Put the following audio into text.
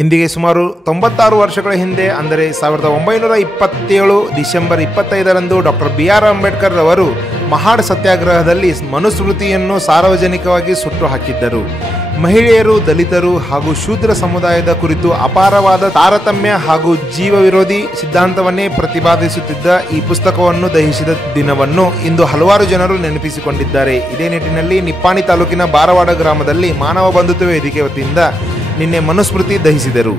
ಇಂದಿಗೆ ಸುಮಾರು 96 ವರ್ಷಗಳ ಹಿಂದೆ ಅಂದರೆ 1927 ಡಿಸೆಂಬರ್ 25ರಂದು ಡಾಕ್ಟರ್ BR ಅಂಬೇಡ್ಕರ್ ಅವರು ಮಹಾಡ್ ಸತ್ಯಾಗ್ರಹದಲ್ಲಿ ಮನುಸ್ಮೃತಿಯನ್ನು ಸಾರ್ವಜನಿಕವಾಗಿ ಸುಟ್ಟು ಹಾಕಿದ್ದರು. ಮಹಿಳೆಯರು, ದಲಿತರು ಹಾಗೂ ಶೂದ್ರ ಸಮುದಾಯದ ಕುರಿತು ಅಪಾರವಾದ ತಾರತಮ್ಯ ಹಾಗೂ ಜೀವ ವಿರೋಧಿ ಸಿದ್ಧಾಂತವನ್ನೇ ಪ್ರತಿಪಾದಿಸುತ್ತಿದ್ದ ಈ ಪುಸ್ತಕವನ್ನು ದಹಿಸಿದ ದಿನವನ್ನು ಇಂದು ಹಲವಾರು ಜನರು ನೆನಪಿಸಿಕೊಂಡಿದ್ದಾರೆ. ಇದೇ ನಿಟ್ಟಿನಲ್ಲಿ ನಿಪ್ಪಾಣಿ ತಾಲೂಕಿನ ಬಾರವಾಡ ಗ್ರಾಮದಲ್ಲಿ ಮಾನವ ಬಂಧುತ್ವ ವೇದಿಕೆ ವತಿಯಿಂದ ನಿನ್ನೆ ಮನುಸ್ಮೃತಿ ದಹಿಸಿದರು.